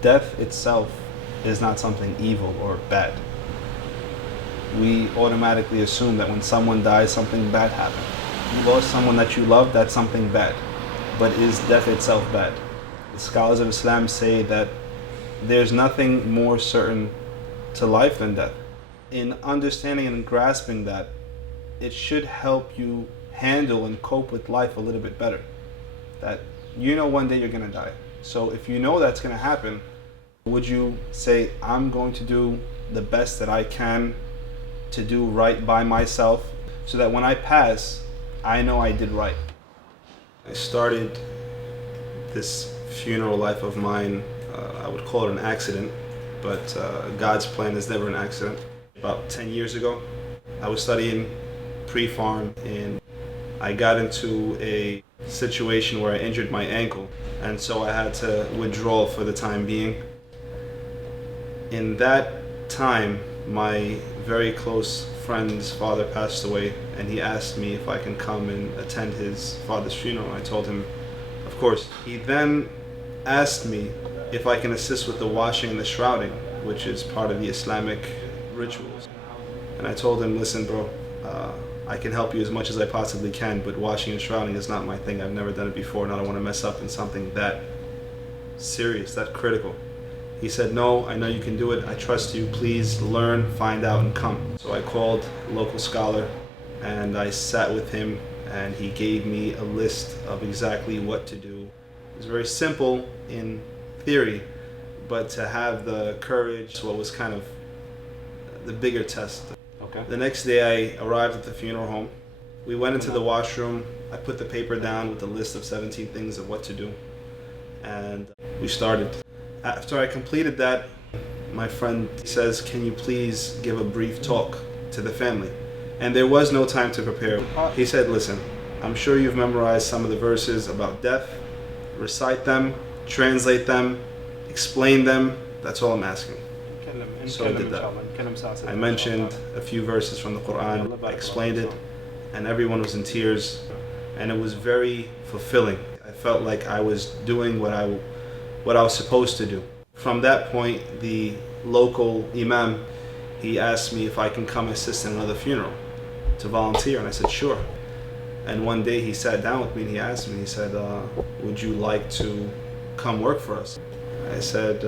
Death itself is not something evil or bad. We automatically assume that when someone dies, something bad happened. You lost someone that you love, that's something bad. But is death itself bad? The scholars of Islam say that there's nothing more certain to life than death. In understanding and grasping that, it should help you handle and cope with life a little bit better. That you know one day you're going to die. So if you know that's going to happen, would you say, I'm going to do the best that I can to do right by myself so that when I pass, I know I did right? I started this funeral life of mine, I would call it an accident, but God's plan is never an accident. About 10 years ago, I was studying pre-farm and I got into a situation where I injured my ankle, and so I had to withdraw for the time being. In that time, my very close friend's father passed away, and he asked me if I can come and attend his father's funeral. I told him, of course. He then asked me if I can assist with the washing and the shrouding, which is part of the Islamic rituals. And I told him, listen bro, I can help you as much as I possibly can, but washing and shrouding is not my thing. I've never done it before, and I don't want to mess up in something that serious, that critical. He said, no, I know you can do it. I trust you. Please learn, find out, and come. So I called a local scholar, and I sat with him, and he gave me a list of exactly what to do. It was very simple in theory, but to have the courage, what was kind of the bigger test. Okay. The next day I arrived at the funeral home. We went into the washroom. I put the paper down with the list of 17 things of what to do, and we started. After I completed that, my friend says, can you please give a brief talk to the family? And there was no time to prepare. He said, listen, I'm sure you've memorized some of the verses about death. Recite them, translate them, explain them. That's all I'm asking. So I did that. I mentioned a few verses from the Quran, I explained it, and everyone was in tears, and it was very fulfilling. I felt like I was doing what I was supposed to do. From that point, the local imam, he asked me if I can come assist in another funeral to volunteer, and I said sure. And one day he sat down with me and he asked me, he said, would you like to come work for us? I said,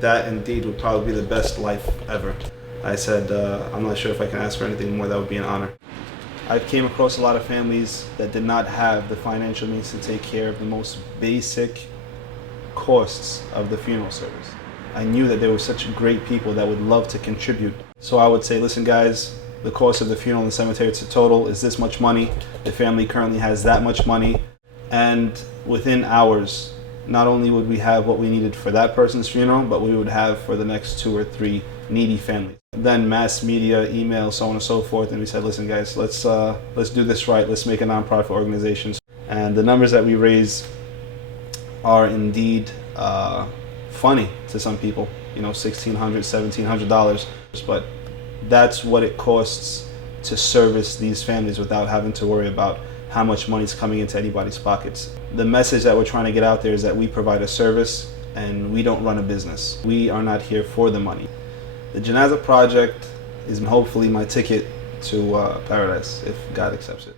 that indeed would probably be the best life ever. I said, I'm not sure if I can ask for anything more, that would be an honor. I've came across a lot of families that did not have the financial means to take care of the most basic costs of the funeral service. I knew that there were such great people that would love to contribute. So I would say, listen guys, the cost of the funeral in the cemetery to total is this much money. The family currently has that much money. And within hours, not only would we have what we needed for that person's funeral, but we would have for the next 2 or 3 needy families. Then mass media, email, so on and so forth. And we said, listen guys, let's do this right. Let's make a nonprofit organization. And the numbers that we raise are indeed funny to some people, you know, $1,600, $1,700, but that's what it costs to service these families without having to worry about how much money is coming into anybody's pockets. The message that we're trying to get out there is that we provide a service and we don't run a business. We are not here for the money. The Janazah Project is hopefully my ticket to paradise, if God accepts it.